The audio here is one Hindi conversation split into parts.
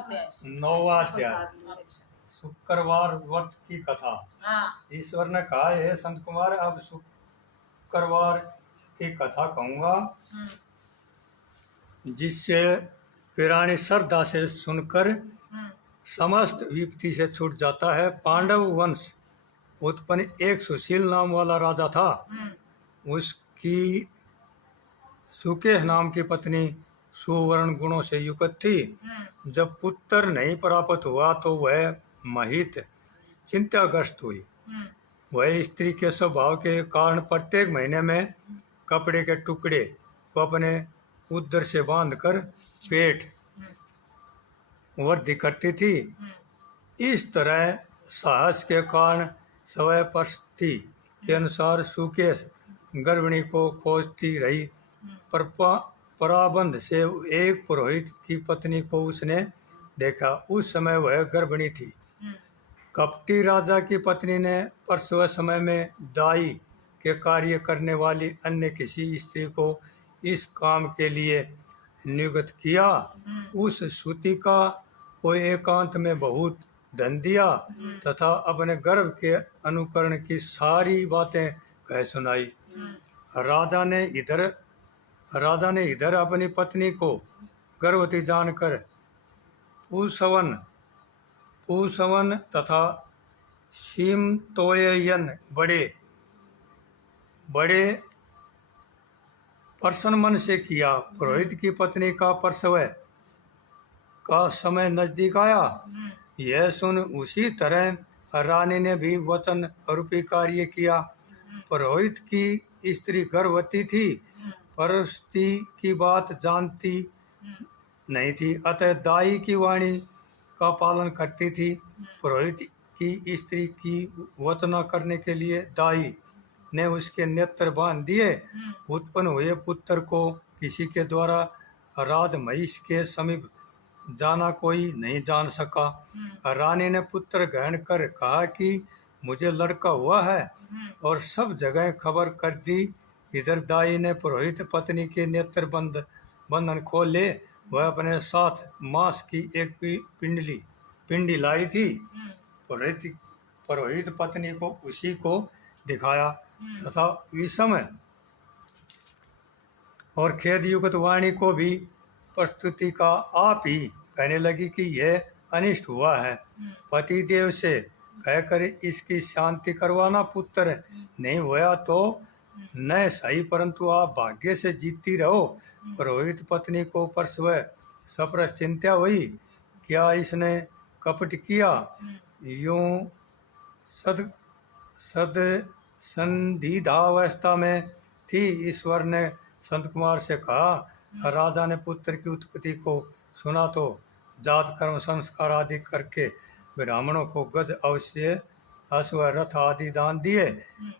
नौवां अध्याय शुक्रवार व्रत की कथा। ईश्वर ने कहा, हे संत कुमार, अब शुक्रवार की कथा कहूँगा, जिससे प्राणी श्रद्धा से सुनकर समस्त विपत्ति से छूट जाता है। पांडव वंश उत्पन्न एक सुशील नाम वाला राजा था। उसकी सुकेश नाम की पत्नी सुवर्ण गुणों से युक्त थी। जब पुत्र नहीं प्राप्त हुआ तो वह महित चिंताग्रस्त हुई। वह स्त्री के स्वभाव के कारण प्रत्येक महीने में कपड़े के टुकड़े को अपने उदर से बांधकर पेट वृद्धि करती थी। इस तरह साहस के कारण स्वयं परिस्थिति के अनुसार सुकेश गर्भिणी को खोजती रही। पर पराबंध से एक पुरोहित की पत्नी को उसने देखा। उस समय वह गर्भिणी थी। कपटी राजा की पत्नी ने प्रसव समय में दाई के कार्य करने वाली अन्य किसी स्त्री को इस काम के लिए नियुक्त किया। उस सूतिका को एकांत में बहुत धन दिया तथा अपने गर्भ के अनुकरण की सारी बातें कह सुनाई। राजा ने इधर अपनी पत्नी को गर्भवती जानकर पूसवन तथा सीमतोयन बड़े प्रसन्न मन से किया। पुरोहित की पत्नी का प्रसव का समय नजदीक आया। यह सुन उसी तरह रानी ने भी वचन रूपी कार्य किया। पुरोहित की स्त्री गर्भवती थी, परिस्थिति की बात जानती नहीं थी, अतः दाई की वाणी का पालन करती थी। पुरोहित की स्त्री की वचना करने के लिए दाई ने उसके नेत्र बांध दिए। उत्पन्न हुए पुत्र को किसी के द्वारा राजमहिष के समीप जाना कोई नहीं जान सका। रानी ने पुत्र ग्रहण कर कहा कि मुझे लड़का हुआ है और सब जगह खबर कर दी। इधर दाई ने पुरोहित पत्नी के नेत्र बंधन खोले। वह अपने साथ मांस की एक पिंडी लाई थी। पुरोहित पत्नी को उसी को दिखाया तथा विषम और खेद युक्त वाणी को भी प्रस्तुति का आप ही कहने लगी कि यह अनिष्ट हुआ है। पति देव से कहकर इसकी शांति करवाना। पुत्र नहीं हुआ तो न सही, परंतु आप भाग्य से जीतती रहो। पुरोहित पत्नी को प्रसव सप्रस चिंता हुई, क्या इसने कपट किया। यूं संदिग्धावस्था में थी। ईश्वर ने संत कुमार से कहा, राजा ने पुत्र की उत्पत्ति को सुना तो जात कर्म संस्कार आदि करके ब्राह्मणों को गज अवश्य अश्व रथ आदि दान दिए।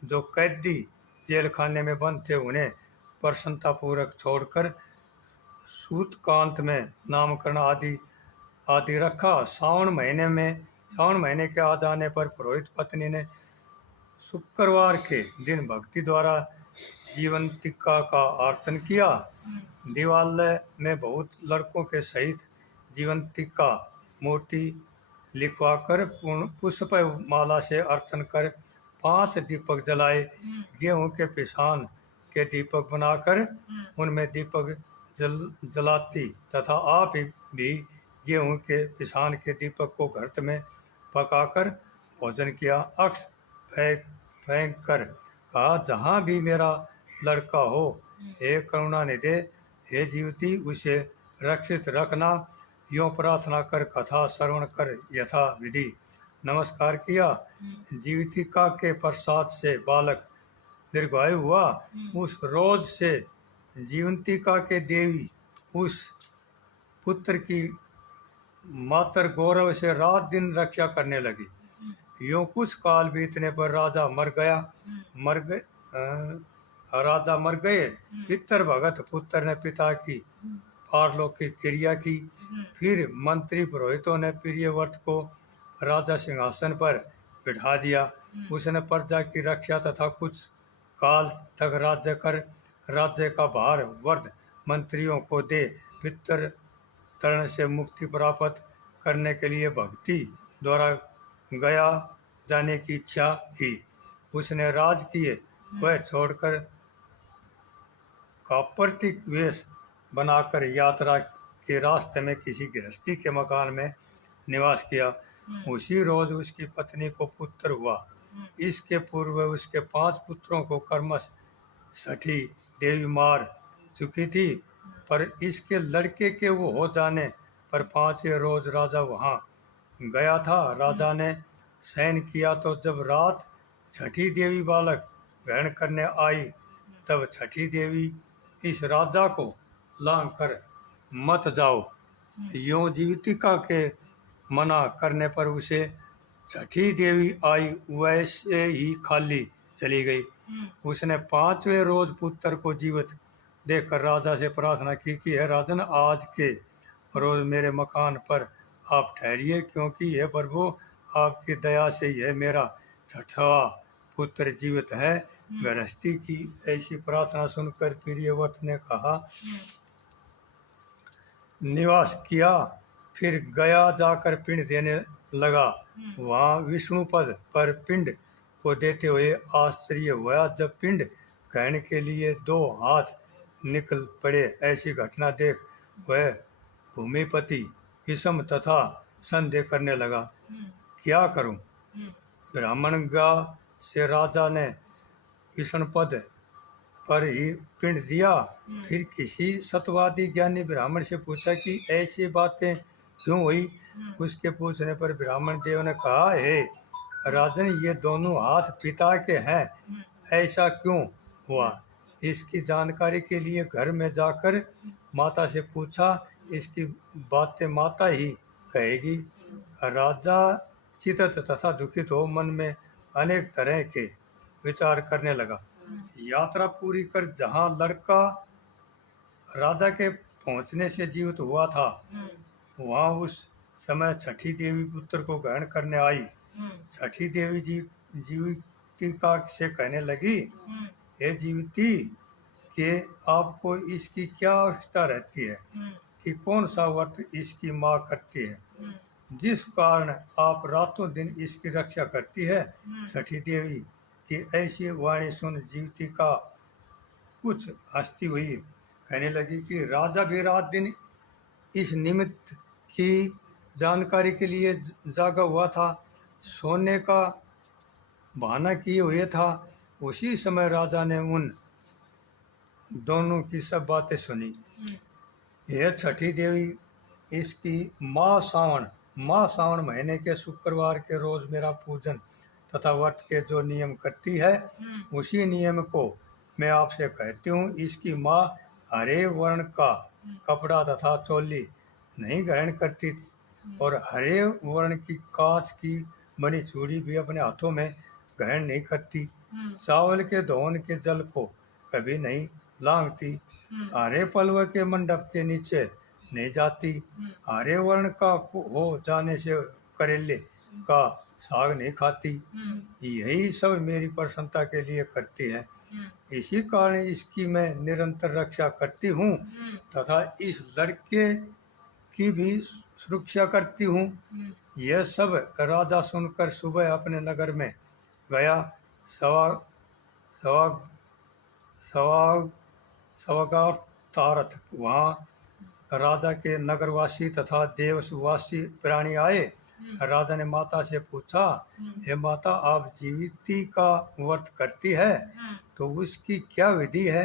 जो कैदी जेल खाने में बंद थे उन्हें प्रसन्नता पूर्वक छोड़कर सूतकांत में नामकरण आदि रखा। श्रावण महीने के आ जाने पर पुरोहित पत्नी ने शुक्रवार के दिन भक्ति द्वारा जीवंतिका का अर्चन किया। दिवालय में बहुत लड़कों के सहित जीवंतिका मूर्ति लिखवाकर पुष्प माला से अर्चन कर 5 दीपक जलाए। गेहूं के पिसान के दीपक बनाकर उनमें दीपक जलाती तथा आप भी गेहूं के पिसान के दीपक को घृत में पकाकर भोजन किया। अक्ष फेंक कर कहा, जहाँ भी मेरा लड़का हो, हे करुणा निधे, हे जीवती, उसे रक्षित रखना। यों प्रार्थना कर कथा श्रवण कर यथा विधि नमस्कार किया। जीवितिका के प्रसाद से बालक दीर्घायु हुआ। उस रोज से जीवंतिका के देवी उस पुत्र की मातर गौरव से रात दिन रक्षा करने लगी। यूं कुछ काल बीतने पर राजा मर गए। पितर भगत पुत्र ने पिता की पारलौकिक क्रिया की। फिर मंत्री पुरोहितों ने प्रिय व्रत को राजा सिंहासन पर बिठा दिया। उसने प्रजा की रक्षा तथा कुछ काल तक राज्य का भार वर्ध मंत्रियों को दे पितर तरण से मुक्ति प्राप्त करने के लिए भक्ति द्वारा गया जाने की इच्छा की। उसने राज किए वह छोड़कर कापर्तिक वेश बनाकर यात्रा के रास्ते में किसी गृहस्थी के मकान में निवास किया। उसी रोज उसकी पत्नी को पुत्र हुआ। इसके पूर्व उसके 5 पुत्रों को क्रमश छठी देवी मार चुकी थी, पर इसके लड़के के वो हो जाने पर 5वें रोज राजा वहाँ गया था। राजा ने शयन किया तो जब रात छठी देवी बालक ग्रहण करने आई, तब छठी देवी इस राजा को लांग कर मत जाओ, यूं जीवितिका के मना करने पर उसे छठी देवी आई वैसे ही खाली चली गई। उसने 5वें रोज पुत्र को जीवित देखकर राजा से प्रार्थना की कि हे राजन, आज के रोज मेरे मकान पर आप ठहरिए, क्योंकि हे प्रभु, आपकी दया से यह मेरा 6वां पुत्र जीवित है। गृहस्थी की ऐसी प्रार्थना सुनकर प्रियव्रत ने कहा निवास किया, फिर गया जाकर पिंड देने लगा। वहाँ विष्णुपद पर पिंड को देते हुए आश्चर्य हुआ जब पिंड ग्रहण के लिए 2 हाथ निकल पड़े। ऐसी घटना देख वह भूमिपति विषम तथा संदेह करने लगा, क्या करूं? ब्राह्मण गा से राजा ने विष्णुपद पर ही पिंड दिया। फिर किसी सत्यवादी ज्ञानी ब्राह्मण से पूछा कि ऐसी बातें क्यों हुई। उसके पूछने पर ब्राह्मण देव ने कहा, हे राजन, ये दोनों हाथ पिता के हैं, ऐसा क्यों हुआ? इसकी जानकारी के लिए घर में जाकर माता से पूछा, इसकी बातें माता ही कहेगी। राजा चिंतित तथा दुखित हो मन में अनेक तरह के विचार करने लगा। यात्रा पूरी कर जहाँ लड़का राजा के पहुँचने से जीवित हुआ था, वहाँ उस समय छठी देवी पुत्र को ग्रहण करने आई। छठी देवी जीवितिका से कहने लगी, हे जीविती, कि आपको इसकी क्या आवश्यकता रहती है कि कौन सा व्रत इसकी माँ करती है, जिस कारण आप रातों दिन इसकी रक्षा करती है। छठी देवी की ऐसी वाणी सुन जीवितिका कुछ हंसती हुई कहने लगी कि राजा भी रात दिन इस निमित्त की जानकारी के लिए जागा हुआ था, सोने का बहाना किए हुए था। उसी समय राजा ने उन दोनों की सब बातें सुनी। यह छठी देवी, इसकी माँ सावन महीने के शुक्रवार के रोज मेरा पूजन तथा व्रत के जो नियम करती है, उसी नियम को मैं आपसे कहती हूँ। इसकी माँ हरे वर्ण का कपड़ा तथा चोली नहीं ग्रहण करती और हरे वर्ण की कांच की बनी चूड़ी भी अपने हाथों में ग्रहण नहीं करती। चावल के धोवन के जल को कभी नहीं लांघती। हरे पलव के मंडप के नीचे नहीं जाती। हरे वर्ण का हो जाने से करेले का साग नहीं खाती। यही सब मेरी प्रसन्नता के लिए करती है। इसी कारण इसकी मैं निरंतर रक्षा करती हूँ तथा इस लड़के की भी सुरक्षा करती हूँ। यह सब राजा सुनकर सुबह अपने नगर में गया। सवागातारथ वहाँ राजा के नगरवासी तथा देववासी प्राणी आए। राजा ने माता से पूछा, हे माता, आप जीविती का व्रत करती है तो उसकी क्या विधि है?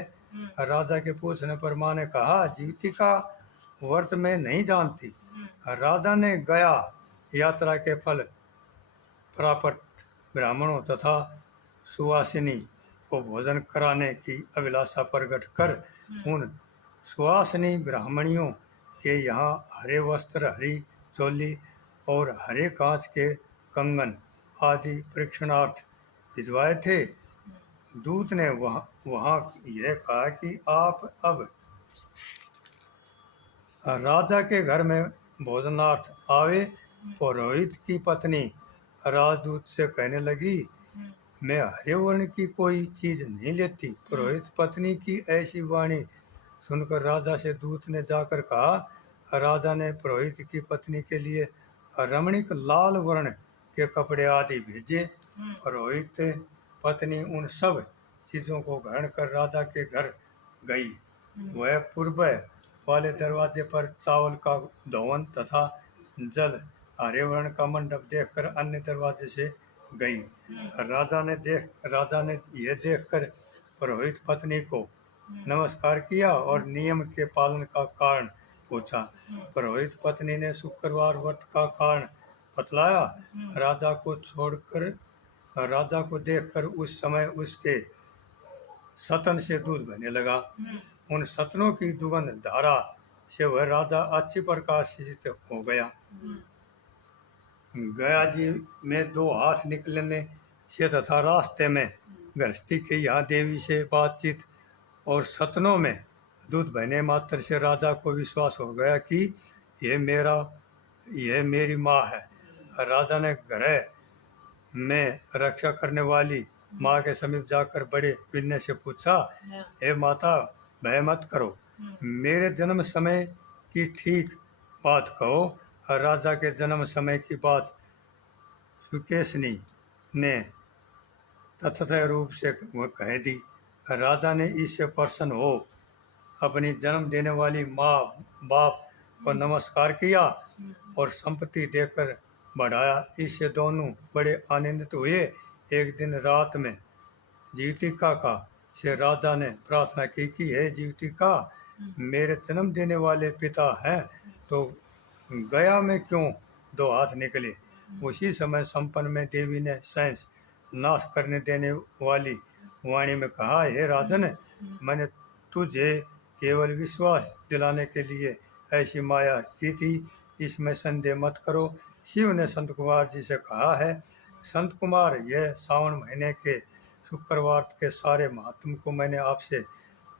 राजा के पूछने पर माँ ने कहा, जीविती का व्रत में नहीं जानती। राजा ने गया यात्रा के फल प्राप्त ब्राह्मणों तथा सुवासिनी को भोजन कराने की अभिलाषा प्रकट कर उन सुवासिनी ब्राह्मणियों के यहाँ हरे वस्त्र, हरी चोली और हरे कांच के कंगन आदि परीक्षणार्थ भिजवाए थे। दूत ने वहाँ यह कहा कि आप अब राजा के घर में भोजनार्थ आवे। पुरोहित की पत्नी राजदूत से कहने लगी, मैं हरे वर्ण की कोई चीज नहीं लेती। पुरोहित पत्नी की ऐसी वाणी सुनकर राजा से दूत ने जाकर कहा, राजा ने पुरोहित की पत्नी के लिए रमणीक लाल वर्ण के कपड़े आदि भेजे। रोहित पत्नी उन सब चीजों को ग्रहण कर राजा के घर गई। वह पूर्व वाले दरवाजे पर चावल का धोवन तथा जल हरे वर्ण का मंडप देखकर अन्य दरवाजे से गई। राजा ने यह देखकर पुरोहित पत्नी को नमस्कार किया और नियम के पालन का कारण पूछा। पुरोहित पत्नी ने शुक्रवार व्रत का कारण बतलाया। राजा को देखकर उस समय उसके सतन से दूध बहने लगा। उन सतनों की दुगंध धारा से वह राजा अच्छी प्रकार से हो गया। गया जी में 2 हाथ निकलने से तथा रास्ते में गृहस्थी के यहाँ देवी से बातचीत और सतनों में दूध बहने मात्र से राजा को विश्वास हो गया कि यह मेरी माँ है। राजा ने ग्रह में रक्षा करने वाली माँ के समीप जाकर बड़े विनय से पूछा, हे माता, भय मत करो, मेरे जन्म समय की ठीक बात कहो। राजा के जन्म समय की बात सुकेशनी ने तथ्य रूप से वह कह दी। राजा ने इससे प्रसन्न हो अपनी जन्म देने वाली माँ बाप को नमस्कार किया और संपत्ति देकर बढ़ाया। इससे दोनों बड़े आनंदित हुए। एक दिन रात में जीवितिका का से राजा ने प्रार्थना की कि हे जीवितिका, मेरे जन्म देने वाले पिता हैं तो गया में क्यों 2 हाथ निकले। उसी समय संपन्न में देवी ने सैंस नाश करने देने वाली वाणी में कहा, हे राजन, मैंने तुझे केवल विश्वास दिलाने के लिए ऐसी माया की थी, इसमें संदेह मत करो। शिव ने संत कुमार जी से कहा है, संत कुमार, यह सावन महीने के शुक्रवार के सारे महात्म को मैंने आपसे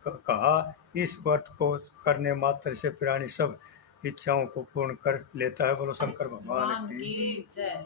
कहा। इस व्रत को करने मात्र से प्राणी सब इच्छाओं को पूर्ण कर लेता है। बोलो शंकर भगवान की जय।